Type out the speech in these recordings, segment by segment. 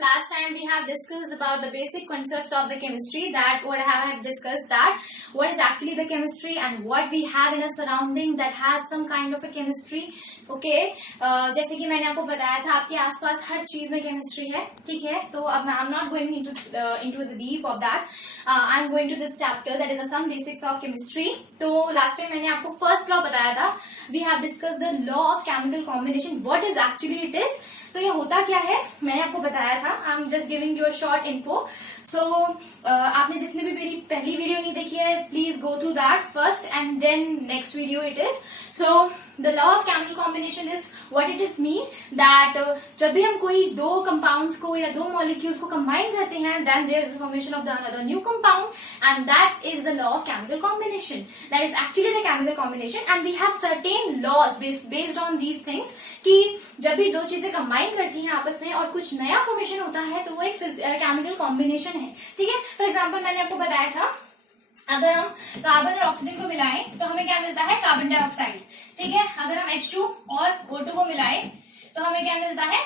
last time we have discussed about the basic concept of the chemistry, that what I have discussed, that what is actually the chemistry and what we have in a surrounding that has some kind of a chemistry. Okay, जैसे कि मैंने आपको बताया था आपके आसपास हर चीज में chemistry है, ठीक है. तो अब मैं I'm not going into the deep of that. I'm going to this chapter that is some basics of chemistry. तो last time मैंने आपको first law बताया था. We have discussed the law of chemical combination. What is actually it is? तो ये होता क्या है मैंने आपको बताया था. I am just giving you a short info. So आपने जिसने भी मेरी पहली वीडियो नहीं देखी है, please go through that first and then next video it is. So the law of chemical combination is what it is mean that जब भी हम कोई दो कंपाउंड्स को या दो मॉलिक्यूल्स को कंबाइन करते हैं, then there is the formation of the another new compound and that is the law of chemical combination. That is actually the chemical combination and we have certain laws based on these things कि जब भी दो चीजें combine करती हैं आपस में और कुछ नया फॉर्मेशन होता है तो वो एक केमिकल कॉम्बिनेशन है. ठीक है, फॉर एग्जाम्पल मैंने आपको बताया था अगर हम कार्बन और ऑक्सीजन को मिलाएं तो हमें क्या मिलता है, कार्बन डाइऑक्साइड. ठीक है, अगर हम H2 और O2 को मिलाएं तो हमें क्या मिलता है,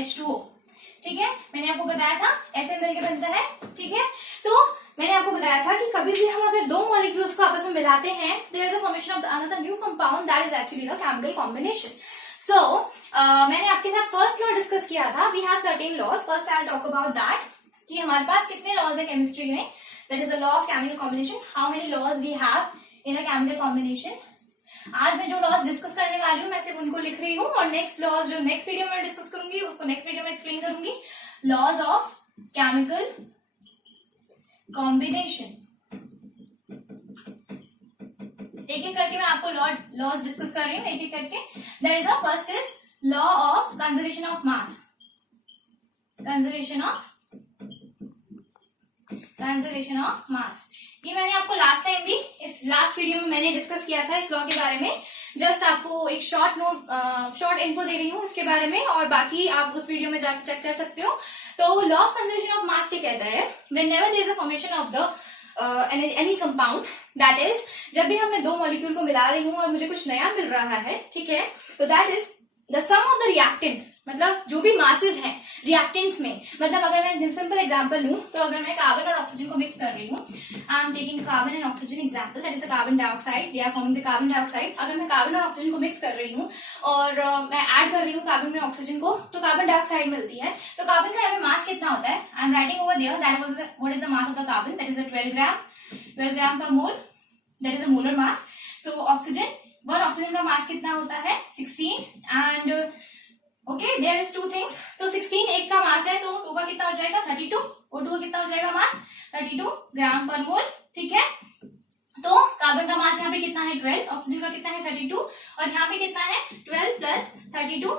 H2O. ठीक है, मैंने आपको बताया था ऐसे मिलके बनता है. ठीक है, तो मैंने आपको बताया था कि कभी भी हम अगर दो मॉलिक्यूल्स को आपस में मिलाते हैं, there is the formation of another new compound, that is actually the chemical combination. So मैंने आपके साथ फर्स्ट लॉ डिस्कस किया था. We have certain laws. First I will talk about that कि हमारे पास कितने लॉज है केमिस्ट्री में. That is the law of chemical combination. How many laws we have in a chemical combination. आज मैं जो लॉज डिस्कस करने वाली हूँ मैं सिर्फ उनको लिख रही हूँ और नेक्स्ट लॉज जो नेक्स्ट वीडियो में डिस्कस करूंगी उसको नेक्स्ट वीडियो में एक्सप्लेन करूंगी. Laws of chemical combination. एक एक करके मैं आपको लॉज डिस्कस कर रही हूँ एक एक करके. That is the first is law of conservation of mass. Conservation of मास ये मैंने आपको लास्ट टाइम भी इस लास्ट वीडियो में मैंने डिस्कस किया था इस लॉ के बारे में. जस्ट आपको एक शॉर्ट इन्फो दे रही हूँ इसके बारे में और बाकी आप उस वीडियो में जाकर चेक कर सकते हो. तो law of conservation of mass क्या कहता है, whenever there is a formation of the any compound, that is जब भी मैं दो मॉलिक्यूल को मिला रही हूँ और मुझे कुछ नया मिल रहा है, ठीक है, तो that is the sum of the reactant. मतलब जो भी मासेस हैं रिएक्टेंट्स में, मतलब अगर मैं सिंपल एग्जांपल लूं तो अगर मैं कार्बन और ऑक्सीजन को मिक्स कर रही हूँ, I am taking carbon and oxygen example, that is a carbon dioxide, they are forming the carbon dioxide. अगर मैं कार्बन और ऑक्सीजन को मिक्स कर रही हूँ और मैं ऐड कर रही हूँ कार्बन में ऑक्सीजन को, तो कार्बन डाइऑक्साइड मिलती है. तो कार्बन का यहाँ पे मास कितना होता है, I am writing over there that was what is the mass of the carbon, that is 12 gram per mole, that is a molar mass. So oxygen का मास कितना होता है, 16. And okay, there is two things. तो 16 एक का मास है तो 2 का कितना हो जाएगा, 32. O2 का कितना हो जाएगा मास, 32 ग्राम पर मोल. ठीक है, तो कार्बन का मास यहाँ पे कितना है, 12. ऑक्सीजन का कितना है, 32. और यहाँ पे कितना है, 12 प्लस 32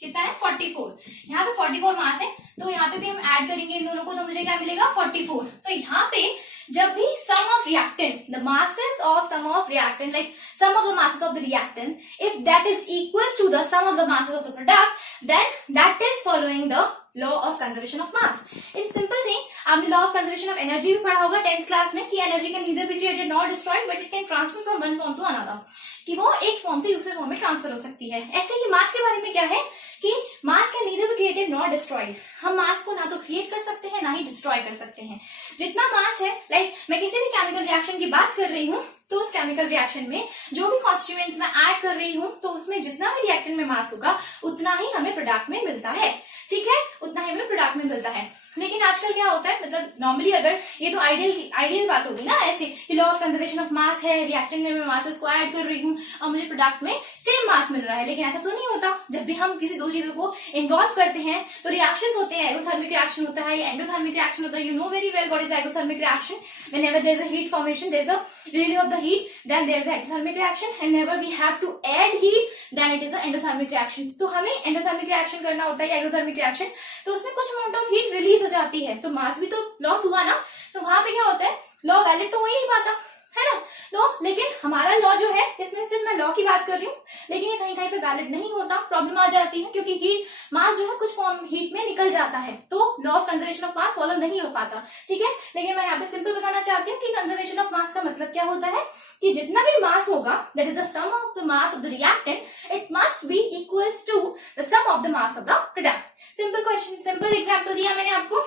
कितना है, 44. यहाँ पे 44 मास है तो यहाँ पे भी हम ऐड करेंगे इन दोनों को तो मुझे क्या मिलेगा, 44. तो यहाँ पे जब भी sum of reactant, the masses of sum of reactant, like sum of the masses of the reactant, if that is equal to the sum of the masses of the product, then that is following the law of conservation of mass. It's simple thing. आपने law of conservation of energy भी पढ़ा होगा 10th class में कि energy can neither be created nor destroyed but it can transfer from one form to another, कि वो एक form से दूसरे फॉर्म में ट्रांसफर हो सकती है. ऐसे ही मास के बारे में क्या है कि मास can neither be created nor destroyed. हम मास को ना तो क्रिएट कर सकते हैं ना ही डिस्ट्रॉय कर सकते हैं. जितना मास है, लाइक मैं किसी भी केमिकल रिएक्शन की बात कर रही हूँ तो उस केमिकल रिएक्शन में जो भी कॉन्स्टिट्यूएंट्स मैं ऐड कर रही हूँ तो उसमें जितना भी रिएक्टेंट में मास होगा उतना ही हमें प्रोडक्ट में मिलता है. ठीक है, उतना ही हमें प्रोडक्ट में मिलता है. लेकिन आजकल क्या होता है, मतलब नॉर्मली अगर ये तो आइडियल बात होगी ना ऐसे कि लॉ ऑफ कंजर्वेशन ऑफ मास है, रिएक्टेंट में मैं मासेस को ऐड कर रही हूँ और मुझे प्रोडक्ट में सेम मास मिल रहा है. लेकिन ऐसा तो नहीं होता. जब भी हम किसी दो चीजों को इन्वॉल्व करते हैं तो रिएक्शंस होते हैं. एक्सोथर्मिक रिएक्शन होता है या एंडोथर्मिक रिएक्शन होता है. You know very well what is exothermic reaction. Whenever there is a heat formation, there is a release of the heat, then there is a exothermic reaction. And whenever we have to add heat, then it is a endothermic reaction. तो हमें endothermic reaction करना होता है या exothermic reaction, तो उसमें कुछ amount of heat release हो जाती है तो मास भी तो लॉस हुआ ना. तो वहां पे क्या होता है, लॉ वैलिड तो हो ही नहीं पाता है ना. तो लेकिन हमारा लॉ जो है इसमें सिर्फ मैं लॉ की बात कर रही हूँ, लेकिन ये कहीं कहीं पे वैलिड नहीं होता. प्रॉब्लम आ जाती है क्योंकि हीट मास जो है कुछ फॉर्म हीट में निकल जाता है तो law of conservation of mass follow नहीं हो पाता. ठीक है, लेकिन मैं यहाँ पे सिंपल बताना चाहती हूँ कि कंजर्वेशन ऑफ मास का मतलब क्या होता है कि जितना भी मास होगा, that is the sum of the mass of the reactant, it must be equal to the sum of the mass of the product. Simple question, simple simple example दिया मैंने आपको,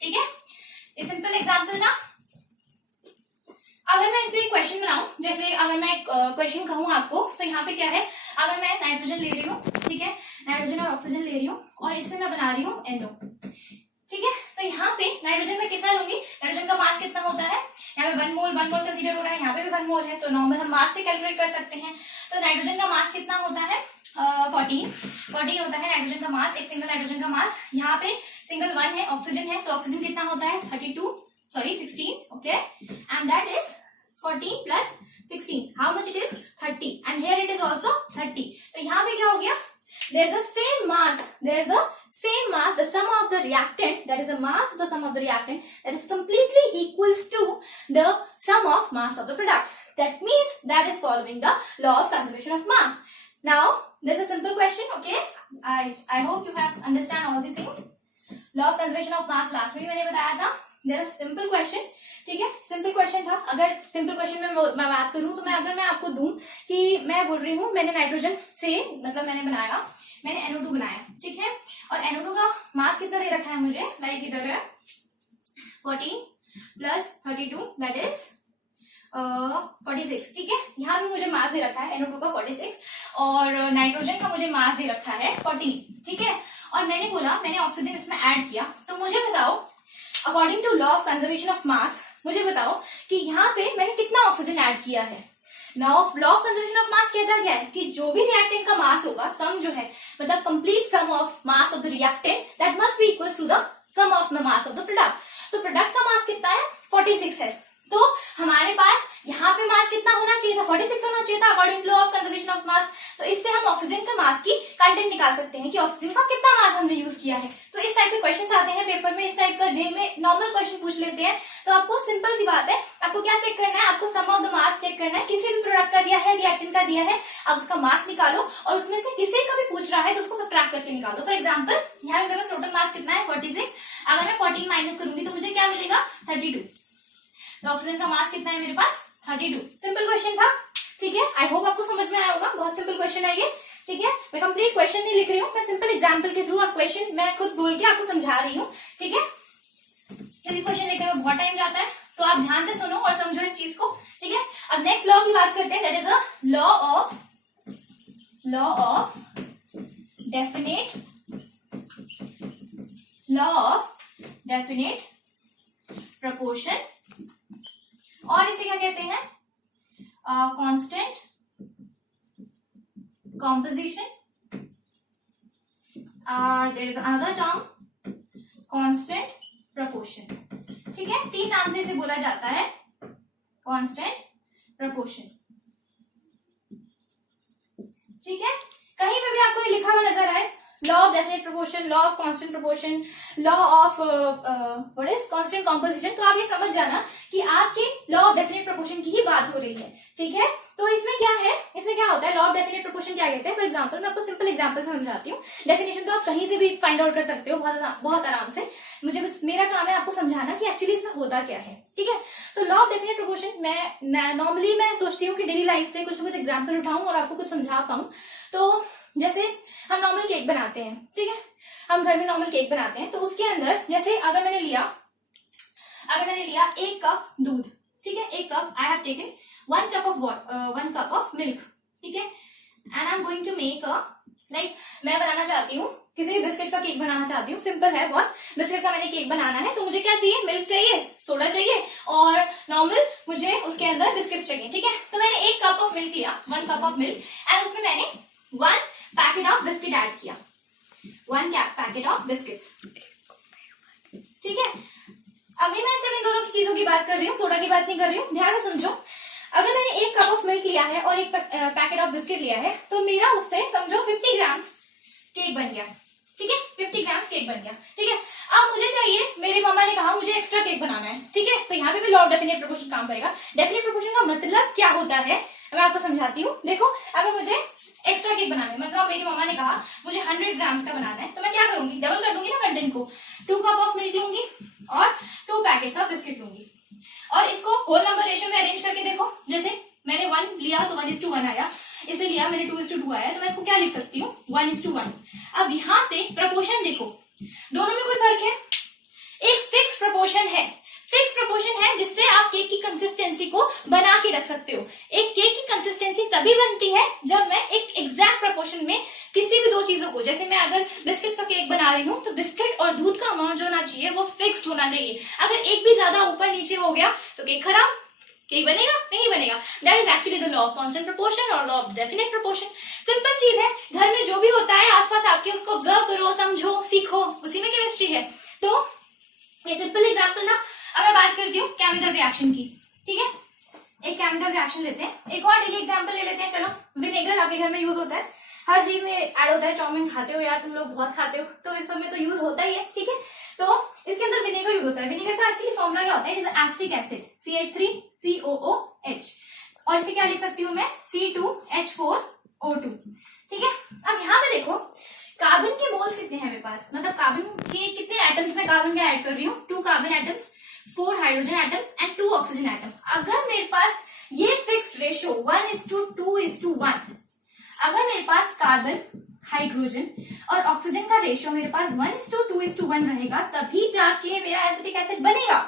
ठीक है, ये सिंपल एग्जाम्पल था। अगर मैं इस पे एक क्वेश्चन बनाऊं, जैसे अगर मैं क्वेश्चन कहूं आपको, तो यहाँ पे क्या है, अगर मैं नाइट्रोजन ले रही हूँ, ठीक है, नाइट्रोजन और ऑक्सीजन ले रही हूँ और इससे मैं बना रही हूँ NO, ठीक है, तो यहाँ पे नाइट्रोजन में कितना लूंगी, नाइट्रोजन का मास कितना होता है, यहाँ पे 1 मोल कंसीडर हो रहा है, यहाँ पे भी 1 मोल है, तो नॉर्मल हम मास से कैलकुलेट कर सकते हैं। तो नाइट्रोजन का मास कितना होता है, 14 होता है नाइट्रोजन का मास, एक सिंगल नाइट्रोजन का मास। यहाँ पे सिंगल 1 है, ऑक्सीजन है, तो ऑक्सीजन कितना होता है 16, okay, and that is 14 plus 16, how much it is 30, and here it is also 30। तो यहाँ पे क्या हो गया, there is the same mass, the sum of the reactant, that is the mass of the sum of the reactant, that is completely equals to the sum of mass of the product. That means that is following the law of conservation of mass. Now this is a simple question, okay, I hope you have understand all the things। law of conservation of mass last में मैंने बताया था। There is simple question, ठीक है, simple question था। अगर simple question में मैं बात करूं, तो अगर मैं आपको दूं कि मैं बोल रही हूँ मैंने नाइट्रोजन से, मतलब मैंने NO2 बनाया, ठीक है, और NO2 का मास कितना दे रखा है मुझे, लाइक इधर है 14 प्लस 32 दैट इज 46, ठीक है, यहाँ भी मुझे मास दे रखा है NO2 का 46 और नाइट्रोजन का मुझे मास दे रखा है 14, ठीक है, और मैंने बोला मैंने ऑक्सीजन इसमें ऐड किया। तो मुझे बताओ according to law of conservation of mass, मुझे बताओ कि यहाँ पे मैंने कितना ऑक्सीजन ऐड किया है। लॉ ऑफ कंजर्वेशन ऑफ मास कहता क्या है कि जो भी रिएक्टेंट का मास होगा, सम जो है, मतलब complete sum of mass of the reactant that must be equal to the sum of mass of the product. तो प्रोडक्ट का मास कितना है 46 है, तो हमारे पास यहाँ पे मास कितना होना चाहिए था, 46 होना चाहिए था according to law of conservation of mass. तो इससे हम ऑक्सीजन के मास की कंटेंट निकाल सकते हैं कि ऑक्सीजन का कितना मास हमने यूज किया है। तो इस टाइप के क्वेश्चंस आते हैं पेपर में, इस टाइप का जे में नॉर्मल क्वेश्चन पूछ लेते हैं। तो आपको सिंपल सी बात है, आपको क्या चेक करना है, आपको सम ऑफ द मास चेक करना है। किसी भी प्रोडक्ट का दिया है, रिएक्टेंट का दिया है, आप उसका मास निकालो और उसमें से किसी का भी पूछ रहा है तो उसको सब्ट्रैक्ट करके निकालो। फॉर एग्जाम्पल यहाँ पे मेरे पास टोटल मास कितना है 46, अगर मैं 14 माइनस करूंगी तो मुझे क्या मिलेगा 32। तो ऑक्सीजन का मास कितना है मेरे पास 32। सिंपल क्वेश्चन था, ठीक है, आई होप आपको समझ में आया होगा, बहुत सिंपल क्वेश्चन है ये, ठीक है। मैं कंप्लीट क्वेश्चन नहीं लिख रही हूँ, मैं सिंपल एग्जांपल के थ्रू और क्वेश्चन मैं खुद बोल के आपको समझा रही हूँ, ठीक है, क्योंकि क्वेश्चन लिखने में बहुत टाइम जाता है, तो आप ध्यान से सुनो और समझो इस चीज को, ठीक है। अब नेक्स्ट लॉ की बात करते हैं, that is a law of definite proportion, और इसे क्या कहते हैं constant composition, there is another term constant proportion, ठीक है, 3 नाम से इसे बोला जाता है कांस्टेंट प्रपोर्शन, ठीक है। कहीं पे भी आपको ये लिखा हुआ नजर आए law of definite proportion, law of constant proportion, law of what is constant composition, तो आप ये समझ जाना कि आपकी लॉ ऑफ डेफिनेट प्रोपोर्शन की ही बात हो रही है, ठीक है। तो इसमें क्या है, इसमें क्या होता है, लॉ ऑफ डेफिनेट प्रोपोर्शन क्या कहते हैं। फॉर एग्जांपल मैं आपको सिंपल एग्जांपल से समझाती हूँ, डेफिनेशन तो आप कहीं से भी फाइंड आउट कर सकते हो बहुत आराम से, मुझे बस मेरा काम है आपको समझाना कि एक्चुअली इसमें होता क्या है, ठीक है। तो लॉ ऑफ डेफिनेट प्रोपोर्शन मैं नॉर्मली मैं सोचती हूँ कि डेली लाइफ से कुछ ना कुछ एग्जाम्पल उठाऊं और आपको कुछ समझा पाऊं। तो जैसे हम नॉर्मल केक बनाते हैं, ठीक है, हम घर में नॉर्मल केक बनाते हैं, तो उसके अंदर जैसे अगर मैंने लिया 1 कप दूध, ठीक है, 1 cup, I have taken 1 cup of milk, ठीक है, and I am going to make like मैं बनाना चाहती हूँ किसी भी बिस्किट का केक बनाना चाहती हूँ, सिंपल है बहुत, बिस्किट का मैंने केक बनाना है, तो मुझे क्या चाहिए, मिल्क चाहिए, सोडा चाहिए और नॉर्मल मुझे उसके अंदर बिस्किट्स चाहिए, ठीक है। तो मैंने 1 कप ऑफ मिल्क लिया, 1 कप ऑफ मिल्क, एंड उसमें मैंने 1 पैकेट ऑफ बिस्किट ऐड किया, 1 पैकेट ऑफ बिस्किट्स, ठीक है। अभी मैं सिर्फ इन दोनों की चीजों की बात कर रही हूँ, सोडा की बात नहीं कर रही हूँ, ध्यान से समझो। अगर मैंने 1 कप ऑफ मिल्क लिया है और 1 पैकेट ऑफ बिस्किट लिया है, तो मेरा उससे समझो 50 ग्राम्स केक बन गया, ठीक है, 50 ग्राम्स केक बन गया, ठीक है। अब मुझे चाहिए, मेरी मम्मा ने कहा मुझे एक्स्ट्रा केक बनाना है, ठीक है, तो यहाँ पे भी लॉ ऑफ डेफिनेट प्रोपोर्शन काम करेगा। डेफिनेट प्रोपोर्शन का मतलब क्या होता है मैं आपको समझाती हूँ। देखो अगर मुझे एक्स्ट्रा केक बनाना है, मतलब मेरी मम्मा ने कहा मुझे 100 ग्राम्स का बनाना है, तो मैं क्या करूंगी, डबल कर दूंगी ना कंटेंट को, 2 कप ऑफ मिल्क लूंगी और 2 पैकेट्स ऑफ बिस्किट लूंगी, और इसको होल नंबर रेशियो में अरेंज करके देखो, जैसे मैंने 1 लिया तो 1:1 आया, इसे लिया मैंने 2:2 आया, तो मैं इसको क्या लिख सकती हूँ 1:1। अब यहाँ पे प्रपोर्शन देखो, दोनों में कोई फर्क है? एक फिक्स प्रोपोर्शन है, फिक्स प्रोपोर्शन है जिससे आप केक की कंसिस्टेंसी को बना के रख सकते हो। एक केक की कंसिस्टेंसी तभी बनती है जब मैं एक एग्जैक्ट प्रोपोर्शन में किसी भी दो चीजों को, जैसे मैं अगर बिस्किट का केक बना रही हूँ तो बिस्किट और दूध का अमाउंट जो होना चाहिए वो फिक्स्ड होना चाहिए। अगर एक भी ज्यादा ऊपर नीचे हो गया तो केक खराब, केक बनेगा नहीं बनेगा। That is actually the law of constant proportion और law of definite proportion. Simple चीज है, घर में जो भी होता है आसपास आपके उसको ऑब्जर्व करो, समझो, सीखो, उसी में केमिस्ट्री है। तो ये सिंपल एग्जाम्पल था। अब मैं बात करती हूँ केमिकल रिएक्शन की, ठीक है। एक केमिकल रिएक्शन लेते हैं, एक और डेली एग्जाम्पल ले लेते हैं। चलो, विनेगर आपके घर में यूज होता है, हर चीज में ऐड होता है। चाउमीन खाते हो यार, तुम लोग बहुत खाते हो, तो इस समय तो यूज होता ही है, ठीक है। तो इसके अंदर विनेगर यूज होता है। विनेगर का एक्चुअली फॉर्मूला क्या होता है? It is acetic acid CH3COOH, और इसे क्या लिख सकती हूँ मैं? C2H4O2, ठीक है। अब यहाँ पे देखो कार्बन के मोल्स कितने हैं मेरे पास, मतलब कार्बन के कितने एटम्स में कार्बन का ऐड कर रही हूँ? 2 carbon atoms, 4 hydrogen atoms and 2 oxygen atom. अगर मेरे पास ये फिक्स्ड रेशियो 1:2:1, अगर मेरे पास कार्बन, हाइड्रोजन और ऑक्सीजन का रेशियो मेरे पास 1:2:1 रहेगा, तभी जाके मेरा एसिटिक एसिड बनेगा,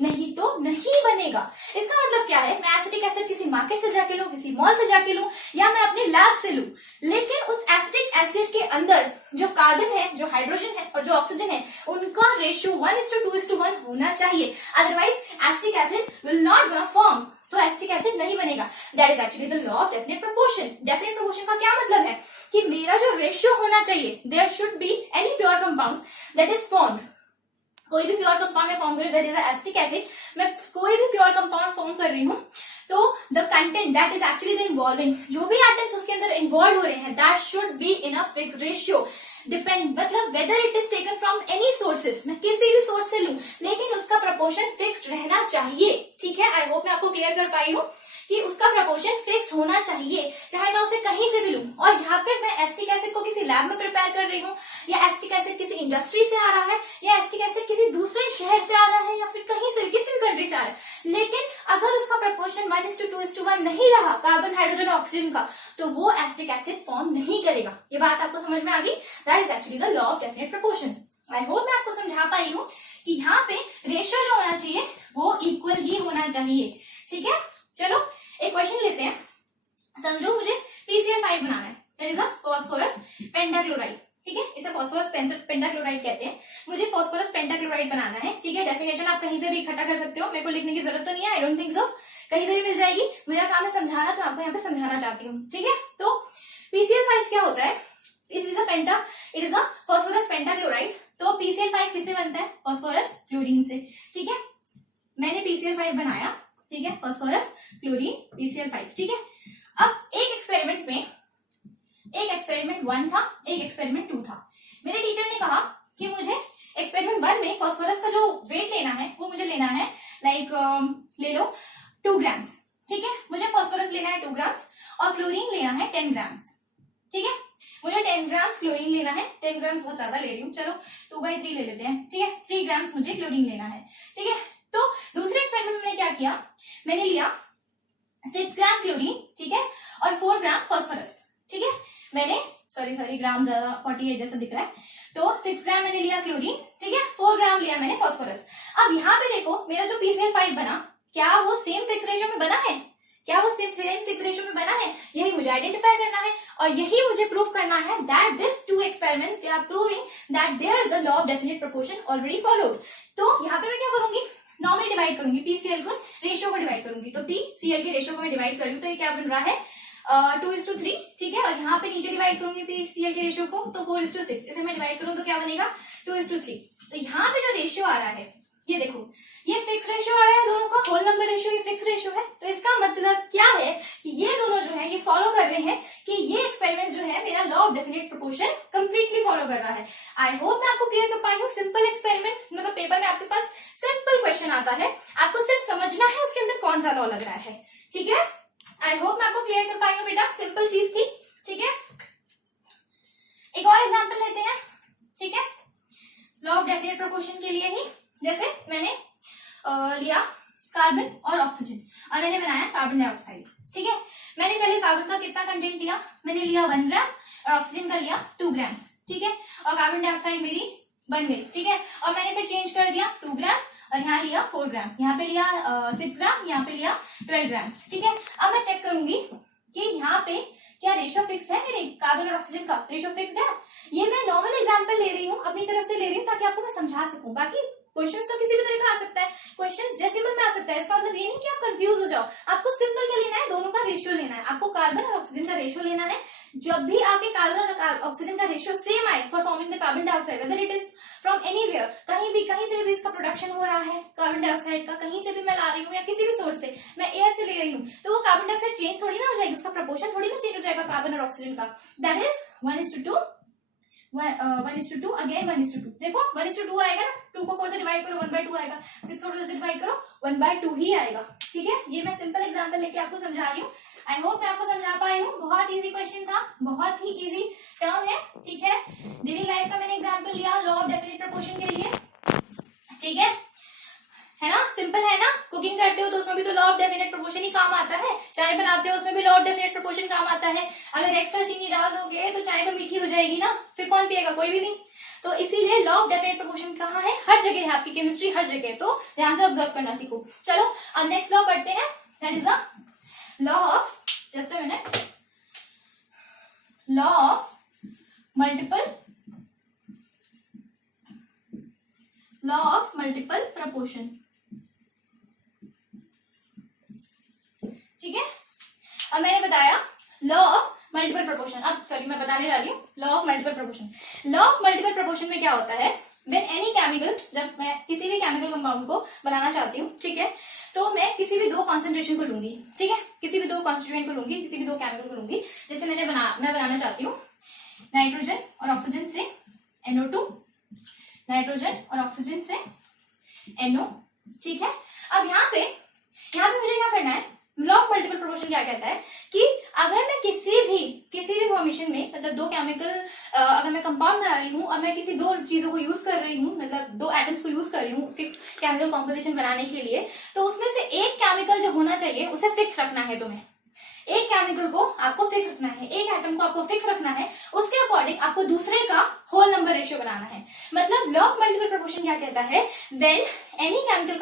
नहीं तो नहीं बनेगा। इसका मतलब क्या है? मैं एसिटिक एसिड किसी मार्केट से जाके लूं, किसी मॉल से जाके लूं, या मैं अपने लैब से लूं, लेकिन उस एसिटिक एसिड के अंदर जो कार्बन है, जो हाइड्रोजन है और जो ऑक्सीजन है, उनका रेशियो 1:2:1 होना चाहिए। Otherwise acetic acid will not gonna form, तो एसिटिक एसिड नहीं बनेगा। That is actually the law of definite proportion. Definite proportion का क्या मतलब है? कि मेरा जो रेशियो होना चाहिए, there should be any pure compound that is formed, कोई भी प्योर कंपाउंड में फॉर्म कर रही हूँ, एसिटिक एसिड, मैं कोई भी प्योर कंपाउंड फॉर्म कर रही हूँ, तो the content that is actually the involving, जो भी एटम्स उसके अंदर इन्वॉल्व हो रहे हैं, that should be in a fixed ratio. Depend मतलब whether it is taken from any sources, मैं किसी भी सोर्स से लूं, लेकिन उसका प्रोपोर्शन फिक्स्ड रहना चाहिए, ठीक है। आई होप मैं आपको क्लियर कर पाई हूँ कि उसका प्रोपोर्शन फिक्स होना चाहिए, चाहे मैं उसे कहीं से भी लूं। और यहाँ पे मैं एसिटिक एसिड को किसी लैब में प्रिपेयर कर रही हूँ, या एसिटिक एसिड किसी इंडस्ट्री से आ रहा है, या एसिटिक एसिड किसी दूसरे शहर से आ रहा है, या फिर कहीं से किसी भी कंट्री से आ रहा है, लेकिन अगर उसका प्रोपोर्शन 1:2:1 नहीं रहा कार्बन, हाइड्रोजन, ऑक्सीजन का, तो वो एसिटिक एसिड फॉर्म नहीं करेगा। ये बात आपको समझ में आ गई? That is actually the law of definite proportion. I hope मैं आपको समझा पाई हूँ कि यहाँ पे रेशियो जो होना चाहिए वो इक्वल ही होना चाहिए, ठीक है। चलो एक क्वेश्चन लेते हैं, समझो मुझे PCl5 बनाना है, that is a phosphorus pentachloride, ठीक है। इसे फास्फोरस पेंटाक्लोराइड कहते हैं। मुझे फास्फोरस पेंटाक्लोराइड बनाना है, ठीक है। डेफिनेशन आप कहीं से भी इकट्ठा कर सकते हो, मेरे को लिखने की जरूरत तो नहीं है, आई डोंट थिंक सो, कहीं से भी मिल जाएगी। मेरा काम है समझाना, तो आपको यहाँ पे समझाना चाहती हूँ, ठीक है। तो PCl5 क्या होता है? It is a phosphorus pentachloride. तो PCl5 किससे बनता है? फास्फोरस क्लोरीन से, ठीक है। मैंने PCl5 बनाया, ठीक है, फास्फोरस क्लोरीन PCl5, ठीक है। अब एक एक्सपेरिमेंट 1 था, एक एक्सपेरिमेंट 2 था। मेरे टीचर ने कहा कि मुझे एक्सपेरिमेंट 1 में फास्फोरस का जो वेट लेना है वो मुझे लेना है ले लो 2 ग्राम्स, ठीक है। मुझे फास्फोरस लेना है 2 ग्राम्स और क्लोरीन लेना है 10 ग्राम्स, ठीक है। मुझे 10 ग्राम्स क्लोरीन लेना है, 10 ग्राम्स बहुत ज्यादा ले रही हूँ, चलो 2/3 ले लेते हैं, ठीक है। 3 ग्राम्स मुझे क्लोरीन लेना है, ठीक है। तो दूसरे एक्सपेरिमेंट में क्या किया, मैंने लिया 6 ग्राम क्लोरीन, ठीक है, और 4 ग्राम फास्फोरस, ठीक है। मैंने सॉरी ग्राम ज्यादा 48 जैसा दिख रहा है, तो 6 ग्राम मैंने लिया क्लोरीन, ठीक है, 4 ग्राम लिया मैंने फास्फोरस। अब यहाँ पे देखो मेरा जो PCl5 बना, क्या वो सेम फिक्स रेशियो में बना है? क्या वो सेम फिक्स रेशियो में बना है? यही मुझे आइडेंटिफाई करना है, और यही मुझे प्रूव करना है that this 2 experiments they are proving that there is a law of definite proportion already followed. तो यहाँ पे मैं क्या करूंगी, नॉर्मली डिवाइड करूंगी, PCl को रेशियो को डिवाइड करूंगी, तो PCl के रेशियो को मैं डिवाइड करूँ तो ये क्या बन रहा है 2:3, ठीक है। और यहाँ पे नीचे डिवाइड करूंगी PCl के रेशियो को, तो 4:6, इसे मैं डिवाइड करूँ तो क्या बनेगा 2:3। तो यहाँ पे जो रेशियो आ रहा है, ये देखो, ये फिक्स रेशियो आ रहा है, दोनों का होल नंबर रेशियो ये फिक्स रेशियो है। तो इसका मतलब क्या है कि ये दोनों जो है ये फॉलो कर रहे हैं कि ये एक्सपेरिमेंट जो है मेरा law of definite proportion completely follow कर रहा है। आई होप मैं आपको क्लियर कर पाई हूँ। सिंपल एक्सपेरिमेंट, मतलब पेपर में आपके पास सिंपल क्वेश्चन आता है, आपको सिर्फ समझना है उसके अंदर कौन सा लॉ लग रहा है, ठीक है। आई होप मैं आपको क्लियर कर पाई हूँ बेटा, सिंपल चीज थी, ठीक है। एक और एग्जाम्पल लेते हैं, ठीक है, लॉ ऑफ डेफिनेट प्रोपोर्शन के लिए ही। जैसे मैंने लिया कार्बन और ऑक्सीजन और मैंने बनाया कार्बन डाइऑक्साइड, ठीक है। मैंने पहले कार्बन का कितना कंटेंट लिया, मैंने लिया 1 ग्राम और ऑक्सीजन का लिया 2 ग्राम्स, ठीक है। और कार्बन डाइऑक्साइड मेरी बन गई, ठीक है। और मैंने फिर चेंज कर दिया 2 ग्राम और यहाँ लिया 4 ग्राम, यहाँ पे लिया 6 ग्राम, यहाँ पे लिया 12 ग्राम, ठीक है। अब मैं चेक करूंगी कि यहाँ पे क्या रेशियो फिक्स है मेरे कार्बन और ऑक्सीजन का, रेशियो फिक्स है। ये मैं नॉर्मल एग्जांपल ले रही हूँ, अपनी तरफ से ले रही हूँ ताकि आपको मैं समझा सकूं। बाकी क्वेश्चंस तो किसी भी तरह का आ सकता है, क्वेश्चंस डेसिमल में आ सकता है, इसका मतलब ये नहीं कि आप कंफ्यूज हो जाओ। आपको सिंपल क्या लेना है, दोनों का रेशियो लेना है, आपको कार्बन और ऑक्सीजन का रेशियो लेना है। जब भी आपके कार्बन और ऑक्सीजन का रेशियो सेम आए for forming the carbon dioxide, weather it is from anywhere, कहीं से भी इसका प्रोडक्शन हो रहा है कार्बन डाइऑक्साइड का, कहीं से भी मैं ला रही हूँ या किसी भी सोर्स से, मैं एयर से ले रही हूँ, तो वो कार्बन डाइऑक्साइड चेंज थोड़ी ना हो जाएगी, उसका प्रपोर्शन थोड़ी ना चेंज हो जाएगा कार्बन और ऑक्सीजन का। That is 1:2, 1:2, again 1:2। देखो 1:2 आएगा ना, 2 को 4 से डिवाइड करो 1/2 आएगा, 6 को 2 से डिवाइड करो 1/2 ही आएगा, ठीक है। ये मैं सिंपल एग्जांपल लेके आपको समझा रही हूँ। आई होप मैं आपको समझा पाई हूँ। बहुत इजी क्वेश्चन था, बहुत ही इजी टर्म है, ठीक है। डेली लाइफ का मैंने एग्जाम्पल लिया लॉ ऑफ डेफिनेट प्रोपोर्शन के लिए, ठीक है ना, सिंपल है ना। कुकिंग करते हो तो उसमें भी तो लॉ ऑफ डेफिनेट प्रोपोर्शन ही काम आता है, चाय बनाते हो उसमें भी लॉ ऑफ डेफिनेट प्रोपोर्शन काम आता है। अगर एक्स्ट्रा चीनी डाल दोगे तो चाय तो मीठी हो जाएगी ना, फिर कौन पिएगा, कोई भी नहीं। तो इसीलिए लॉ ऑफ डेफिनेट प्रोपोर्शन कहाँ है, हर जगह है, आपकी केमिस्ट्री हर जगह, तो ध्यान से ऑब्जर्व करना सीखो। चलो अब नेक्स्ट लॉ पढ़ते हैं, that is the law of, just a minute, law of multiple proportion, ठीक है। अब मैंने बताया लॉ ऑफ मल्टीपल प्रोपोर्शन, अब सॉरी मैं बताने जा रही हूँ law of multiple proportion. Law of multiple proportion में क्या होता है, व्हेन एनी केमिकल, जब मैं किसी भी केमिकल कंपाउंड को बनाना चाहती हूँ, ठीक है, तो मैं किसी भी 2 कॉन्सेंट्रेशन को लूंगी, ठीक है, किसी भी 2 कॉन्स्टिट्यूएंट को लूंगी, किसी भी 2 केमिकल को लूंगी। जैसे मैं बनाना चाहती हूँ नाइट्रोजन और ऑक्सीजन से NO2, नाइट्रोजन और ऑक्सीजन से NO, ठीक है। अब यहाँ पे मुझे क्या करना है, लॉ ऑफ मल्टीपल प्रोपोर्शन क्या कहता है कि अगर मैं किसी भी फॉर्मेशन में, मतलब 2 केमिकल, अगर मैं कंपाउंड बना रही हूँ और मैं किसी 2 चीजों को यूज कर रही हूँ, मतलब 2 एटम्स को यूज कर रही हूँ उसके केमिकल कॉम्पोजिशन बनाने के लिए, तो उसमें से एक केमिकल जो होना चाहिए उसे फिक्स रखना है। तुम्हें एक केमिकल को आपको फिक्स रखना है, एक एटम को आपको फिक्स रखना है, उसके अकॉर्डिंग आपको दूसरे का होल नंबर रेशियो बनाना है। मतलब लॉ ऑफ मल्टीपल प्रोपोर्शन क्या कहता है, when any chemical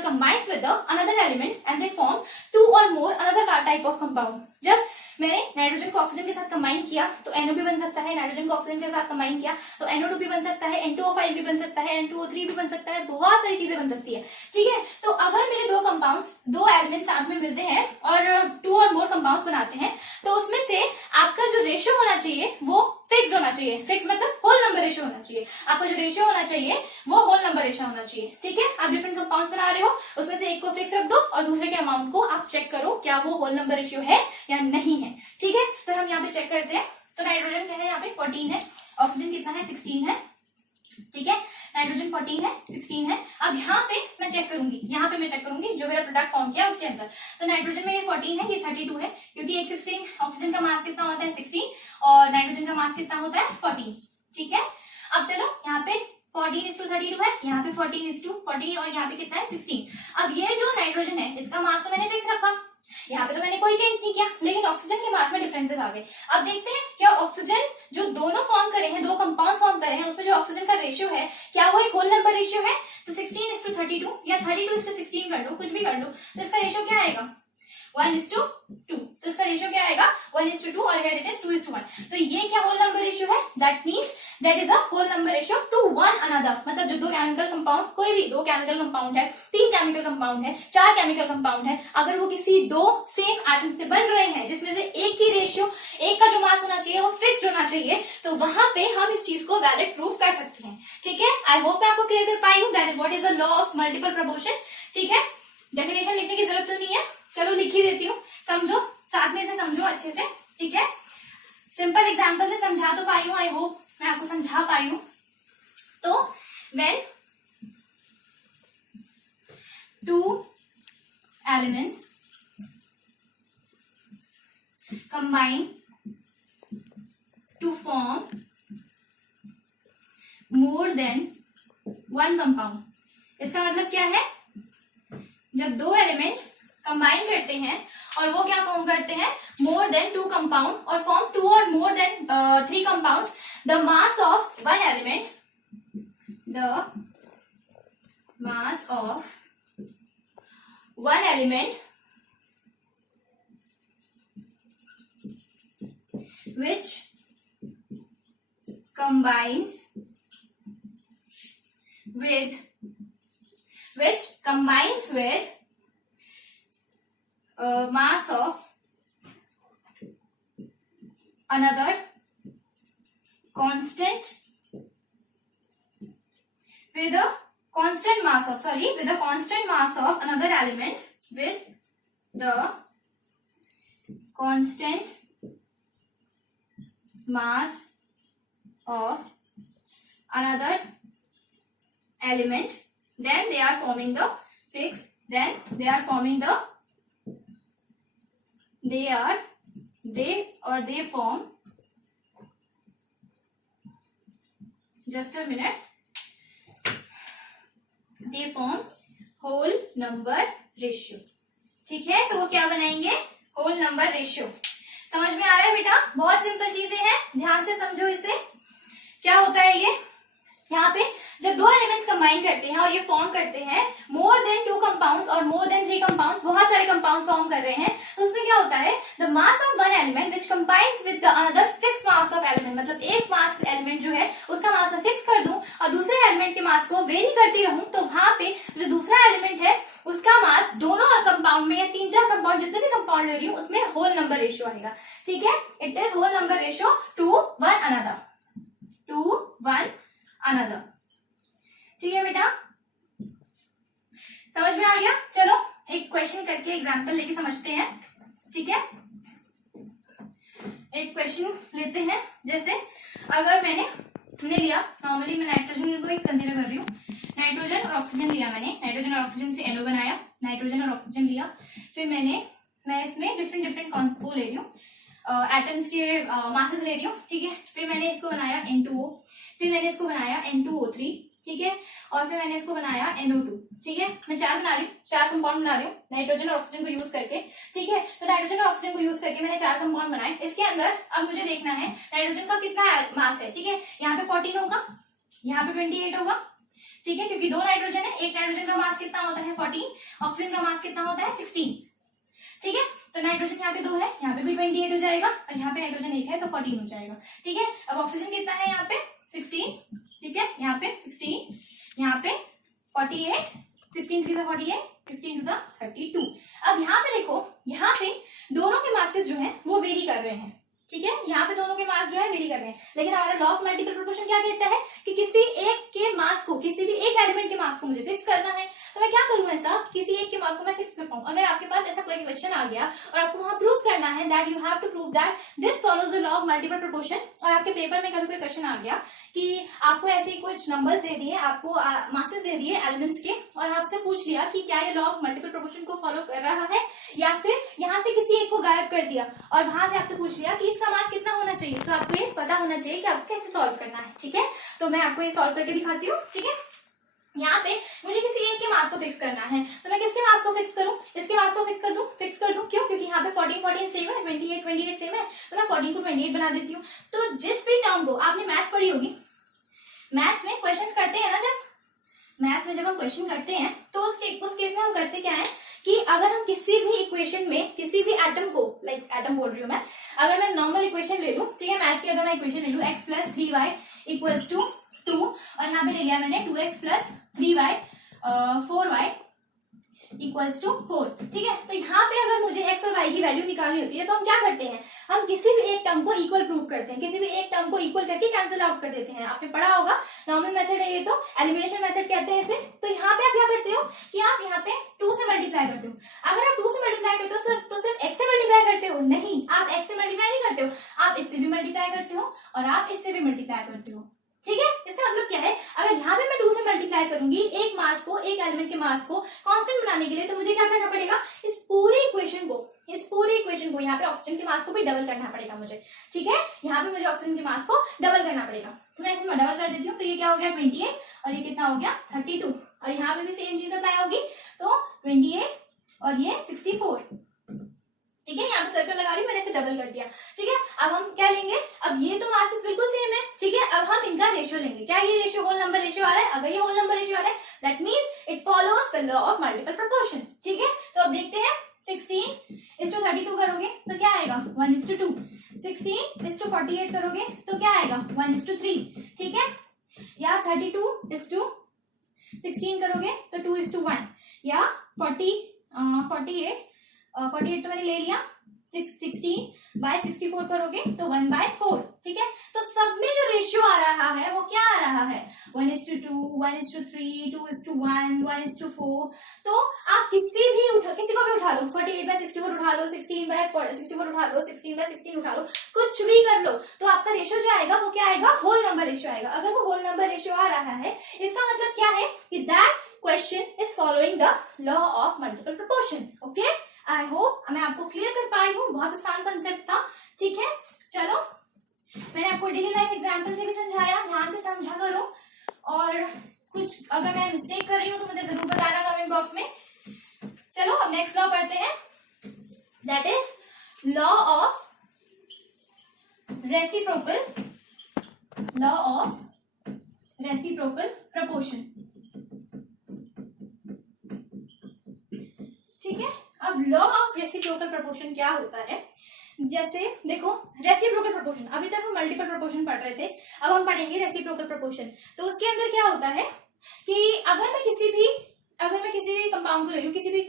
combines with another element and they form 2 or more another type of compound. जब मैंने नाइट्रोजन को ऑक्सीजन के साथ कंबाइन किया तो NO भी बन सकता है, नाइट्रोजन को ऑक्सीजन के साथ कंबाइन किया तो NO2 भी बन सकता है, N2O5 भी बन सकता है, N2O3 भी बन सकता है, बहुत सारी चीजें बन सकती है, ठीक है। तो अगर मेरे 2 कंपाउंड्स, 2 एलिमेंट साथ में मिलते हैं और 2 or more कंपाउंड्स बनाते हैं, तो उसमें से आपका जो रेशियो होना चाहिए वो फिक्स होना चाहिए। फिक्स मतलब होल नंबर रेशियो होना चाहिए, आपका जो रेशियो होना चाहिए वो होल नंबर रेशियो होना चाहिए, ठीक है। आप डिफरेंट कंपाउंड्स बना रहे हो, उसमें से एक को फिक्स रख दो और दूसरे के अमाउंट को आप चेक करो क्या वो होल नंबर रेशियो है या नहीं है, ठीक है। तो हम यहाँ पे चेक करते हैं, तो नाइट्रोजन क्या है, यहाँ पे 14 है, ऑक्सीजन कितना है 16 है, ठीक है, नाइट्रोजन 14 है, 16 है। अब यहाँ पे मैं चेक करूंगी जो मेरा प्रोडक्ट फॉर्म किया उसके अंदर, तो नाइट्रोजन में ये 14 है, ये 32 है, क्योंकि एक 16, ऑक्सीजन का मास कितना होता है 16 और नाइट्रोजन का मास कितना होता है 14, ठीक है। अब चलो यहाँ पे 14:32 है, यहाँ पे 14:14 और यहाँ पे कितना है 16। अब ये जो नाइट्रोजन है इसका मास तो मैंने फिक्स रखा, यहाँ पे तो मैंने कोई चेंज नहीं किया, लेकिन ऑक्सीजन के मास में डिफरेंसेस आ गए। अब देखते हैं क्या ऑक्सीजन जो दोनों फॉर्म करे हैं, 2 कंपाउंड फॉर्म करे हैं, उसमें जो ऑक्सीजन का रेशियो है क्या वो एक होल नंबर रेशियो है। तो 16:32 या 32:16 कर लो, कुछ भी कर लो, तो इसका रेशियो क्या आएगा 1:2, तो इसका रेशियो क्या आएगा 1:2 और हियर इट इज 2:1। तो ये क्या होल नंबर रेशियो है, that means that is a whole number ratio to one another. मतलब जो 2 केमिकल कंपाउंड, कोई भी 2 केमिकल कंपाउंड है, 3 केमिकल कंपाउंड है, 4 केमिकल कंपाउंड है, अगर वो किसी 2 सेम एटम से बन रहे हैं जिसमें से एक की रेशियो, एक का जो मास होना चाहिए वो फिक्स्ड होना चाहिए, तो वहां पे हम इस चीज को वैलिड प्रूफ कर सकते हैं, ठीक है। आई होप मैं आपको क्लियर कर पाई हूँ, that is what is a law of multiple proportion, ठीक है। डेफिनेशन लिखने की जरूरत तो नहीं है, चलो लिख ही देती हूँ, समझो, साथ में से समझो अच्छे से, ठीक है। सिंपल एग्जांपल से समझा तो पाई हूँ, आई होप मैं आपको समझा पाई हूँ। तो when 2 elements combine to form more than 1 compound, इसका मतलब क्या है, जब 2 एलिमेंट कंबाइन करते हैं और वो क्या फॉर्म करते हैं मोर देन 2 कंपाउंड और फॉर्म 2 और more than 3 compounds, the mass of one element, the mass of one element which combines with mass of another constant with a constant mass of another element with the constant mass of another element, then they are forming the fixed, they form, just a minute, they form whole number ratio. ठीक है, तो वो क्या बनाएंगे? Whole number ratio. समझ में आ रहा है बेटा? बहुत सिंपल चीजें हैं, ध्यान से समझो इसे. क्या होता है ये? यहाँ पे जब दो एलिमेंट्स कंबाइन करते हैं और ये फॉर्म करते हैं मोर देन 2 कंपाउंड्स और मोर देन 3 कंपाउंड्स, बहुत सारे कंपाउंड्स फॉर्म कर रहे हैं, तो उसमें क्या होता है? The mass of one element which combines with the another fixed mass of element. मतलब एक मास एलिमेंट जो है उसका मास मैं फिक्स कर दूं और दूसरे एलिमेंट के मास को वेरी करती रहूं, तो वहां पे जो दूसरा एलिमेंट है उसका मास दोनों कंपाउंड में या 3-4 कंपाउंड, जितने भी कंपाउंड ले रही हूँ उसमें होल नंबर रेशियो आएगा. ठीक है, it is whole number ratio to one another. ठीक है बेटा, समझ में आ गया? चलो एक क्वेश्चन करके एग्जांपल लेके समझते हैं. ठीक है, एक क्वेश्चन लेते हैं. जैसे अगर मैंने लिया, नॉर्मली मैं नाइट्रोजन को एक कंसीडर कर रही हूँ, नाइट्रोजन और ऑक्सीजन लिया मैंने, नाइट्रोजन और ऑक्सीजन से NO बनाया, नाइट्रोजन और ऑक्सीजन लिया, फिर मैं इसमें डिफरेंट वो ले रही हूँ, एटम्स के मासेस ले रही हूँ. ठीक है, फिर मैंने इसको बनाया N2O, फिर मैंने इसको बनाया N2O3. ठीक है, और फिर मैंने इसको बनाया NO2. ठीक है, मैं 4 बना रही हूँ, 4 कंपाउंड बना रही हूँ नाइट्रोजन और ऑक्सीजन को यूज करके. ठीक है, तो नाइट्रोजन और ऑक्सीजन को यूज करके मैंने 4 कंपाउंड बनाए. इसके अंदर अब मुझे देखना है नाइट्रोजन का कितना मास है. ठीक है, यहाँ पे 14 होगा, यहाँ पे 28 होगा. ठीक है, क्योंकि 2 नाइट्रोजन है, एक नाइट्रोजन का मास कितना होता है 14, ऑक्सीजन का मास कितना होता है 16. ठीक है, तो नाइट्रोजन यहाँ पे 2 है, यहाँ पे भी 28 हो जाएगा, और यहाँ पे नाइट्रोजन 1 है तो 14 हो जाएगा. ठीक है, अब ऑक्सीजन कितना है यहाँ पे 16. ठीक है, यहाँ पे 16, यहाँ पे 48, 16 3 48, 16 2 32. अब यहाँ पे देखो, यहाँ पे दोनों के मासेस जो हैं वो वेरी कर रहे हैं. ठीक है, यहाँ पे दोनों के मास जो है वेरी कर रहे हैं, लेकिन हमारा लॉ ऑफ मल्टीपल प्रोपोर्शन क्या कहता है कि किसी एक के मास को, किसी भी एक एलिमेंट के मास को मुझे फिक्स करना है. तो मैं क्या करूं ऐसा, किसी एक के मास को मैं फिक्स कर पाऊं. अगर आपके पास ऐसा कोई क्वेश्चन आ गया और आपको वहां प्रूव करना है that you have to prove that this follows the law of multiple proportion, और आपके पेपर में कभी कोई क्वेश्चन आ गया कि आपको ऐसे कुछ नंबर्स दे दिए, आपको मासेस दे दिए एलिमेंट्स के, और आपसे पूछ लिया कि क्या ये लॉ ऑफ मल्टीपल प्रोपोर्शन को फॉलो कर रहा है, या फिर यहाँ से किसी एक को गायब कर दिया और वहां से आपसे पूछ लिया कि इसका मास कितना होना चाहिए, तो आपको ये पता होना चाहिए कि आपको कैसे सॉल्व करना है. ठीक है, तो मैं आपको ये सॉल्व करके दिखाती हूँ. ठीक है, यहाँ पे मुझे किसी एक के मास को फिक्स करना है, तो मैं किसके मास को फिक्स करूं, इसके मास को फिक्स कर दूं. क्यों? क्योंकि यहाँ पे 14 सेम है, 28 सेम है, तो मैं 14 को 28 बना देती हूँ. तो जिस भी टर्म को आपने मैथ्स पढ़ी होगी, मैथ्स में क्वेश्चन करते हैं ना, जब हम क्वेश्चन करते हैं तो उस केस में हम करते क्या है कि अगर हम किसी भी इक्वेशन में किसी भी एटम को, लाइक एटम बोल रही हूँ मैं, अगर मैं नॉर्मल इक्वेशन ले लूँ, ठीक है, मैथ्स की अगर मैं इक्वेशन ले लूँ x + 3y = 2, और यहाँ पे ले लिया मैंने 2x + 3y 4y = 4. ठीक है, तो यहाँ पे अगर मुझे x और y की वैल्यू निकालनी होती है तो हम क्या करते हैं, हम किसी भी एक टर्म को इक्वल प्रूव करते हैं, किसी भी एक टर्म को इक्वल करके कैंसिल आउट कर देते हैं. आपने पढ़ा होगा, नॉर्मल मेथड है ये, तो एलिमिनेशन मेथड कहते हैं इसे. तो यहाँ पे आप क्या करते हो कि आप यहाँ पे 2 से मल्टीप्लाई करते हो. अगर आप 2 से मल्टीप्लाई करते हो तो सिर्फ x से मल्टीप्लाई करते हो? नहीं, आप x से मल्टीप्लाई नहीं करते हो, आप इससे भी मल्टीप्लाई करते हो और आप इससे भी मल्टीप्लाई करते हो. ठीक है, इसका मतलब क्या है, अगर यहाँ पे मैं 2 से मल्टीप्लाई करूंगी एक मास को, एक एलिमेंट के मास को कांस्टेंट बनाने के लिए, तो मुझे क्या करना पड़ेगा, इस पूरी इक्वेशन को यहाँ पे ऑक्सीजन के मास को भी डबल करना पड़ेगा मुझे. ठीक है, यहाँ पे मुझे ऑक्सीजन के मास को डबल करना पड़ेगा. तो मैं इसे डबल कर देती हूँ, तो ये क्या हो गया 28, और ये कितना हो गया 32, और यहाँ पे भी सेम चीज अप्लाई होगी, तो 28 और ये 64. ठीक है, यहाँ पे सर्कल लगा रही हूँ, मैंने इसे डबल कर दिया। ठीक है, अब हम क्या लेंगे, अब ये तो मासेस बिल्कुल सेम है। ठीक है, अब हम इनका रेशियो लेंगे। क्या ये रेशियो होल नंबर रेशियो आ रहा है? अगर ये होल नंबर रेशियो आ रहा है that means it follows the law of multiple proportion. ठीक है, तो अब देखते हैं 16:32 करोगे तो क्या आएगा 1:2। 16:48 करोगे तो क्या आएगा 1:3। ठीक है, या 32:16 करोगे तो 2:1, या 48 तो मैंने ले लिया। 16/64 करोगे तो 1/4। ठीक है, तो सब में जो रेशियो आ रहा है वो क्या आ रहा है 1:2, 1:3, 2:1, 1:4। तो आप किसी को भी उठा लो, 48/64 उठा लो, 16/64 उठा लो, 16/16 उठा लो, कुछ भी कर लो, तो आपका रेशियो जो आएगा वो क्या आएगा, होल नंबर रेशियो आएगा। अगर वो होल नंबर रेशियो आ रहा है इसका मतलब क्या है कि that question is following the law of multiple proportion. Okay, I hope मैं आपको क्लियर कर पाई हूँ, बहुत आसान कंसेप्ट था। ठीक है, चलो मैंने आपको डेली लाइफ एग्जाम्पल से भी समझाया, ध्यान से समझा करो, और कुछ अगर मैं मिस्टेक कर रही हूँ तो मुझे जरूर बताना कमेंट बॉक्स में। चलो अब नेक्स्ट लॉ पढ़ते हैं, that is law of reciprocal proportion. ठीक है, अब लॉ ऑफ रेसिप्रोकल प्रोपोर्शन क्या होता है, जैसे देखो रेसिप्रोकल प्रोपोर्शन, अभी तक हम मल्टीपल प्रोपोर्शन पढ़ रहे थे, अब हम पढ़ेंगे रेसिप्रोकल प्रोपोर्शन। तो उसके अंदर क्या होता है कि अगर मैं किसी भी कंपाउंड को ले लूं, किसी भी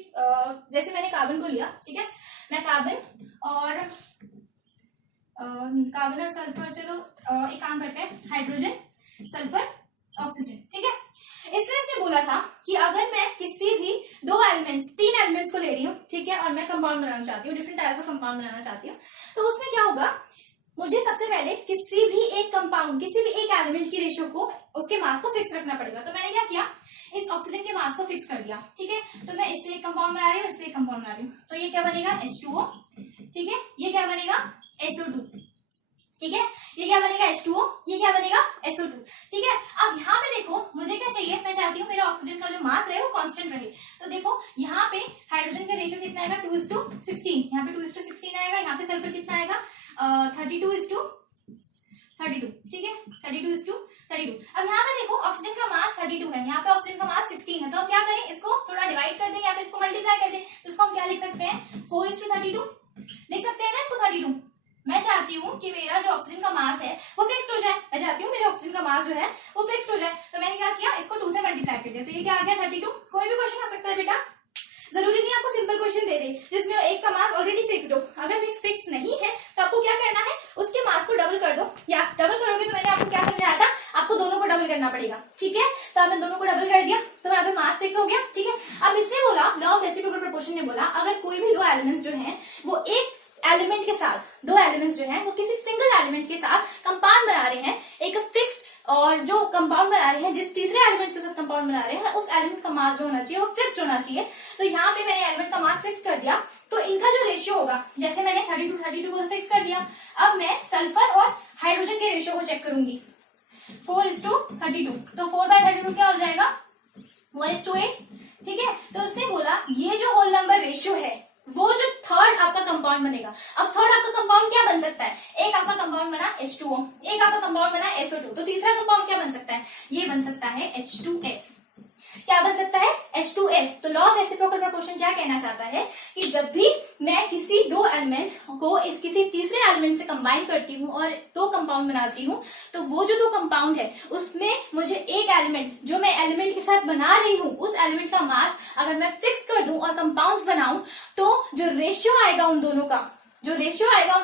जैसे मैंने कार्बन को लिया। ठीक है, मैं कार्बन और सल्फर, चलो एक काम करते हैं, हाइड्रोजन, सल्फर, ऑक्सीजन। ठीक है, इसमें इसने बोला था कि अगर मैं किसी भी तीन एलिमेंट्स को ले रही हूँ, ठीक है, और मैं कंपाउंड बनाना चाहती हूँ, डिफरेंट टाइप्स ऑफ कंपाउंड बनाना चाहती हूँ, तो उसमें क्या होगा, मुझे सबसे पहले किसी भी एक एलिमेंट की रेशियो को, उसके मास को फिक्स रखना पड़ेगा। तो मैंने क्या किया, इस ऑक्सीजन के मास को फिक्स कर दिया। ठीक है, तो मैं इससे एक कंपाउंड बना रही हूँ, इससे एक कंपाउंड बना रही हूँ, तो ये क्या बनेगा H2O। ठीक है, ये क्या बनेगा SO2। ठीक है, ये क्या बनेगा H2O, ये क्या बनेगा SO2। ठीक है, अब यहाँ पे देखो मुझे क्या चाहिए, मैं चाहती हूँ मेरा ऑक्सीजन का जो मास है वो कांस्टेंट रहे। तो देखो यहाँ पे हाइड्रोजन का रेशियो कितना आएगा 2:16, यहाँ पे 2:16 आएगा, यहाँ पे सल्फर कितना आएगा 32:32। ठीक है, 32:32। अब यहाँ पे देखो ऑक्सीजन का मास 32 है, यहाँ पे ऑक्सीजन का मास 16 है, तो अब क्या करें, इसको थोड़ा डिवाइड कर दें या फिर इसको मल्टीप्लाई कर दें। तो इसको हम क्या लिख सकते हैं 4:32 लिख सकते हैं ना इसको 32। मैं चाहती हूँ कि मेरा जो ऑक्सीजन का मास है वो फिक्स्ड हो जाए, मैं चाहती हूँ मेरा ऑक्सीजन का मास जो है वो फिक्स्ड हो जाए, तो मैंने क्या किया, इसको 2 से मल्टीप्लाई कर दिया, तो ये क्या आ गया 32। कोई भी क्वेश्चन आ सकता है बेटा, जरूरी नहीं आपको सिंपल क्वेश्चन दे दे जिसमें एक का मास ऑलरेडी फिक्स्ड हो। अगर मिक्स फिक्स नहीं है तो आपको क्या करना है, उसके मास को डबल कर दो, या डबल करोगे तो मैंने आपको क्या समझाया था, आपको दोनों को डबल करना पड़ेगा। ठीक है, तो आपने दोनों को डबल कर दिया तो यहाँ पे मास फिक्स हो गया। ठीक है, अब इसने बोला, लॉ ऑफ रेसिप्रोकल प्रोपोर्शन ने बोला, अगर कोई भी दो एलिमेंट्स जो हैं वो एक एलिमेंट के साथ, दो एलिमेंट्स जो हैं वो किसी सिंगल एलिमेंट के साथ कंपाउंड बना रहे हैं, एक फिक्स्ड और जो कंपाउंड बना रहे हैं, जिस तीसरे एलिमेंट के साथ कंपाउंड बना रहे हैं, उस एलिमेंट का मास जो होना चाहिए वो फिक्स्ड होना चाहिए। तो यहाँ पे मैंने एलिमेंट का मास फिक्स कर दिया, तो इनका जो रेशियो होगा, जैसे मैंने 32 को फिक्स कर दिया, अब मैं सल्फर और हाइड्रोजन के रेशियो को चेक करूंगी 4:32, तो 4/32 क्या हो जाएगा 1:8। ठीक है, तो उसने बोला ये जो होल नंबर रेशियो है वो जो थर्ड आपका कंपाउंड बनेगा। अब थर्ड आपका कंपाउंड क्या बन सकता है, एक आपका कंपाउंड बना H2O, एक आपका कंपाउंड बना SO2, तो तीसरा कंपाउंड क्या बन सकता है, ये बन सकता है H2S। क्या बन सकता है H2S। तो लॉ ऑफ रेसिप्रोकल प्रोपोर्शन क्या कहना चाहता है कि जब भी मैं किसी दो एलिमेंट को इस किसी तीसरे एलिमेंट से कंबाइन करती हूँ और दो कंपाउंड बनाती हूँ, तो वो जो दो कंपाउंड है उसमें मुझे एक एलिमेंट जो मैं एलिमेंट के साथ बना रही हूँ, उस एलिमेंट का मास अगर मैं फिक्स कर दूं और कंपाउंड्स बनाऊं, तो जो रेशियो आएगा उन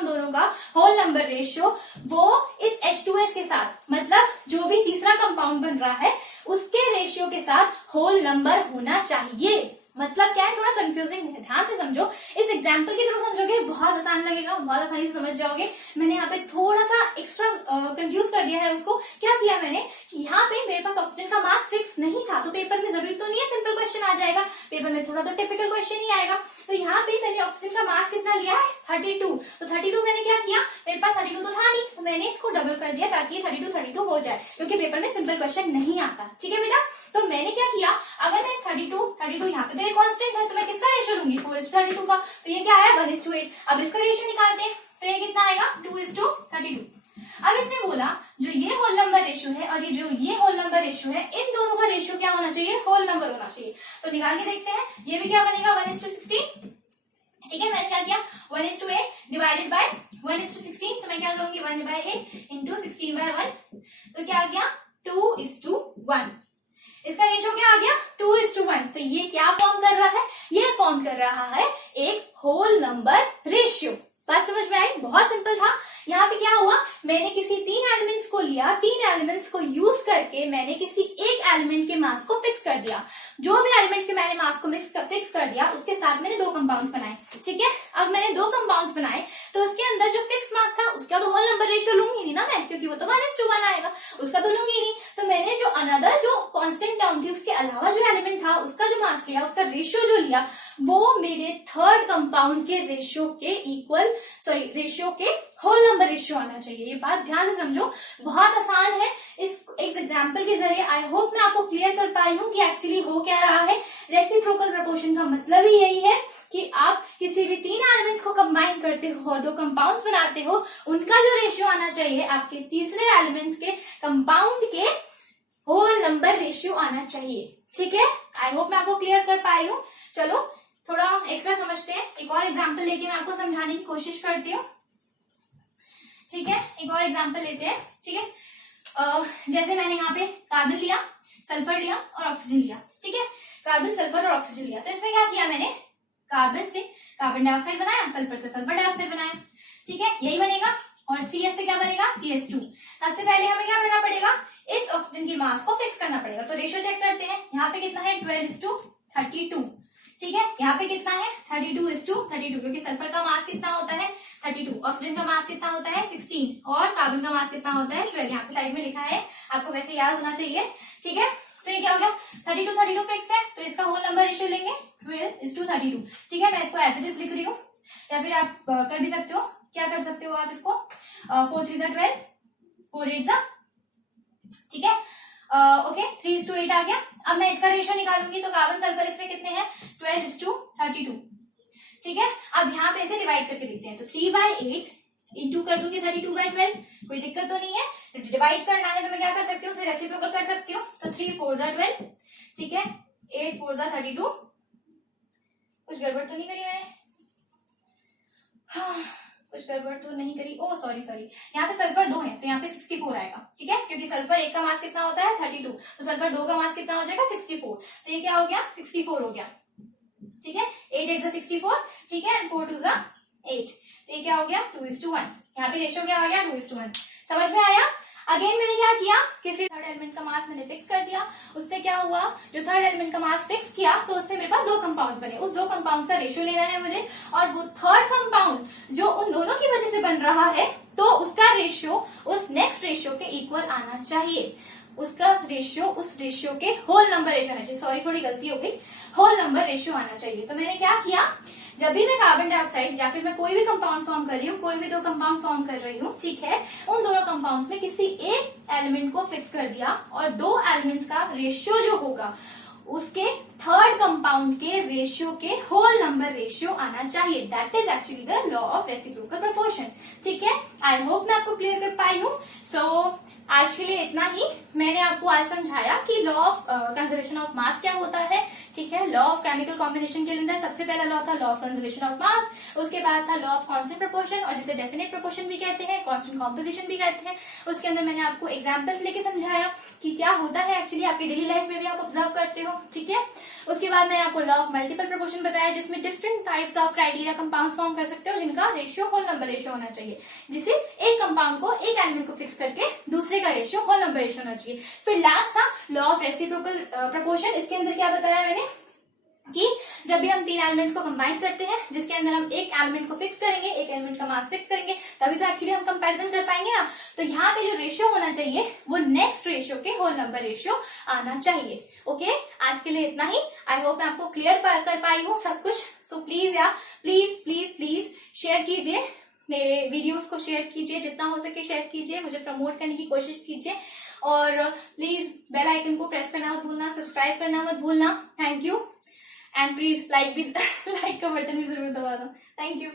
दोनों का होल नंबर रेशियो, वो इस H2S के साथ, मतलब जो भी तीसरा कंपाउंड बन रहा है उसके रेशियो के साथ होल नंबर होना चाहिए। मतलब क्या है, थोड़ा कंफ्यूजिंग है, ध्यान से समझो, इस एग्जाम्पल के थ्रू समझोगे बहुत आसान लगेगा, बहुत आसानी से समझ जाओगे। मैंने यहाँ पे थोड़ा सा एक्स्ट्रा कंफ्यूज कर दिया है उसको। क्या किया मैंने कि यहाँ पे मेरे पास ऑक्सीजन का मास फिक्स नहीं था, तो पेपर में जरूरी तो नहीं है सिंपल क्वेश्चन आ जाएगा, पेपर में थोड़ा तो टिपिकल क्वेश्चन ही आएगा। तो यहाँ पे मैंने ऑक्सीजन का मास कितना लिया है 32, तो 32 मैंने क्या किया, मेरे पास 32 तो था नहीं, तो मैंने इसको डबल कर दिया ताकि 32 हो जाए, क्योंकि पेपर में सिंपल क्वेश्चन नहीं आता। ठीक है बेटा, तो मैंने क्या किया, अगर मैं 32 यहाँ पे तो ये कांस्टेंट है, तो मैं किसका रेशियो लूंगी 4:32 का, तो ये क्या है 1:8। अब इसका रेशियो निकालते हैं, तो ये कितना आएगा 2:32। अब इसने बोला जो ये होल नंबर रेशियो है और ये होल नंबर रेशियो है, इन दोनों का रेशियो क्या होना चाहिए, होल नंबर होना चाहिए। तो निकाल के देखते हैं, ये भी क्या बनेगा 1:16। ठीक है, मैंने क्या किया 1:8 डिवाइडेड बाय 1:16, तो मैं क्या करूंगी 1/8 इंटू 16/1, तो क्या आ गया 2:1। इसका रेशियो क्या आ गया 2:1। तो ये क्या फॉर्म कर रहा है, ये फॉर्म कर रहा है एक होल नंबर रेशियो। बात समझ में आई, बहुत सिंपल था। यहाँ पे क्या हुआ, मैंने किसी 3 एलिमेंट्स को लिया, 3 एलिमेंट्स को यूज करके मैंने किसी एक एलिमेंट के मास को फिक्स कर दिया। जो भी एलिमेंट के मैंने मास को फिक्स कर दिया उसके साथ मैंने 2 कंपाउंड्स बनाए। ठीक है, अब मैंने 2 कंपाउंड्स बनाए तो उसके अंदर जो फिक्स मास था उसका तो होल नंबर रेशियो लूंगी नहीं ना मैं, क्योंकि वो तो 1:1 आएगा, उसका तो लूंगी नहीं। तो मैंने जो अनदर जो कांस्टेंट टर्म थी उसके अलावा जो एलिमेंट था उसका जो मास लिया, उसका रेशियो जो लिया वो मेरे थर्ड कंपाउंड के रेशियो के इक्वल, सॉरी रेशियो के होल नंबर रेशियो आना चाहिए। ये बात ध्यान से समझो, बहुत आसान है। इस एग्जांपल के जरिए आई होप मैं आपको क्लियर कर पाई हूँ कि एक्चुअली हो क्या रहा है। रेसिप्रोकल प्रोपोर्शन का मतलब ही यही है कि आप किसी भी 3 एलिमेंट्स को कंबाइन करते हो और 2 कंपाउंड्स बनाते हो, उनका जो रेशियो आना चाहिए आपके तीसरे एलिमेंट्स के कंपाउंड के होल नंबर रेशियो आना चाहिए। ठीक है, आई होप मैं आपको क्लियर कर पाई हूँ। चलो थोड़ा एक्स्ट्रा समझते हैं, एक और एग्जाम्पल लेके मैं आपको समझाने की कोशिश करती हूँ। ठीक है, एक और एग्जाम्पल लेते हैं। ठीक है, जैसे मैंने यहाँ पे कार्बन लिया, सल्फर लिया और ऑक्सीजन लिया। ठीक है, कार्बन सल्फर और ऑक्सीजन लिया, तो इसमें क्या किया मैंने, कार्बन से कार्बन डाइऑक्साइड बनाया, सल्फर से सल्फर डाइऑक्साइड बनाया। ठीक है, यही बनेगा। और CS से क्या बनेगा CH2। सबसे पहले हमें क्या करना पड़ेगा, इस ऑक्सीजन की मास को फिक्स करना पड़ेगा। तो रेशियो चेक करते हैं, यहाँ पे कितना है 12:32। ठीक है, यहाँ पे कितना है 32:32, क्योंकि सल्फर का मास कितना होता है 32, ऑक्सीजन का मास कितना होता है 16 और कार्बन का मास कितना होता है 12। यहाँ पे साइड में लिखा है, आपको वैसे याद होना चाहिए। ठीक है, तो ये क्या हो गया 32 फिक्स है, तो इसका होल नंबर रेशियो लेंगे 12:32। ठीक है, मैं इसको एज इट इज लिख रही हूँ, या फिर आप कर भी सकते हो, क्या कर सकते हो आप इसको 4 3 12, 4 8। ठीक है, ओके 3:8 आ गया। अब मैं इसका रेशियो निकालूंगी, तो कार्बन सल्फर इसमें कितने हैं 12:32। ठीक है, अब यहाँ पे इसे डिवाइड करके देखते हैं, तो 3/8 इंटू कर दूंगी 32/12, कोई दिक्कत तो नहीं है। डिवाइड करना है तो मैं क्या कर सकती हूँ, उसे रेसिप्रोकल कर सकती हूँ, तो 3 4 12। ठीक है, 8 4 32। कुछ गड़बड़ तो नहीं करी मैंने, हाँ कुछ गड़बड़ तो नहीं करी, ओ सॉरी यहाँ पे सल्फर 2 है तो यहाँ पे 64 आएगा। ठीक है, क्योंकि सल्फर 1 का मास कितना होता है 32, तो सल्फर 2 का मास कितना हो जाएगा 64, तो ये क्या हो गया 64 हो गया। ठीक है, 8 8 64। ठीक है, एंड 4 2 8, तो ये क्या हो गया 2:1। यहाँ पे रेशियो क्या आ गया 2:1। समझ में आया। अगेन मैंने क्या किया, किसी थर्ड एलिमेंट का मास मैंने फिक्स कर दिया, उससे क्या हुआ, जो थर्ड एलिमेंट का मास फिक्स किया तो उससे मेरे पास 2 कंपाउंड्स बने, उस 2 कंपाउंड्स का रेशियो लेना है मुझे, और वो थर्ड कंपाउंड जो उन दोनों की वजह से बन रहा है तो उसका रेशियो उस नेक्स्ट रेशियो के इक्वल आना चाहिए, उसका रेशियो उस रेशियो के होल नंबर रेशियो आना चाहिए। सॉरी थोड़ी गलती हो गई, होल नंबर रेशियो आना चाहिए। तो मैंने क्या किया, जब भी मैं कार्बन डाइऑक्साइड या फिर मैं कोई भी कंपाउंड फॉर्म कर रही हूँ, कोई भी 2 कंपाउंड फॉर्म कर रही हूँ, ठीक है, उन दोनों कंपाउंड में किसी एक एलिमेंट को फिक्स कर दिया और 2 एलिमेंट्स का रेशियो जो होगा उसके थर्ड कंपाउंड के रेशियो के होल नंबर रेशियो आना चाहिए। That is actually the law of reciprocal proportion. ठीक है, आई होप मैं आपको क्लियर कर पाई हूँ। सो आज के लिए इतना ही। मैंने आपको आज समझाया कि law of conservation of mass क्या होता है। ठीक है, लॉ ऑफ केमिकल कॉम्बिनेशन के अंदर सबसे पहला लॉ था लॉ ऑफ कंजर्वेशन ऑफ मास, उसके बाद था लॉ ऑफ कांस्टेंट प्रोपोर्शन, और जिसे डेफिनेट प्रोपोर्शन भी कहते हैं, कांस्टेंट कॉम्पोजिशन भी कहते हैं। उसके अंदर मैंने आपको एग्जांपल्स लेके समझाया कि क्या होता है एक्चुअली, आपकी डेली लाइफ में भी आप ऑब्जर्व करते हो। ठीक है, उसके बाद मैंने आपको लॉ ऑफ मल्टीपल प्रोपोर्शन बताया, जिसमें different types of criteria compounds form कर सकते हो जिनका रेशियो होल नंबर रेशियो होना चाहिए, जिसे एक कंपाउंड को एक एलिमेंट को फिक्स करके दूसरे का रेशियो होल नंबर रेशियो होना चाहिए। फिर लास्ट था लॉ ऑफ रेसिप्रोकल प्रोपोर्शन। इसके अंदर क्या बताया मैंने कि जब भी हम 3 एलिमेंट्स को कंबाइन करते हैं, जिसके अंदर हम एक एलिमेंट को फिक्स करेंगे, एक एलिमेंट का मास फिक्स करेंगे, तभी तो एक्चुअली हम कंपैरिजन कर पाएंगे ना। तो यहाँ पे जो रेशियो होना चाहिए वो नेक्स्ट रेशियो के होल नंबर रेशियो आना चाहिए। ओके, आज के लिए इतना ही। आई होप मैं आपको क्लियर कर पाई हूँ सब कुछ। सो प्लीज प्लीज शेयर कीजिए मेरे वीडियोस को शेयर कीजिए, जितना हो सके शेयर कीजिए, मुझे प्रमोट करने की कोशिश कीजिए और प्लीज बेल आइकन को प्रेस करना मत भूलना, सब्सक्राइब करना मत भूलना। Thank you and please like का बटन भी जरूर दबा दो। Thank you.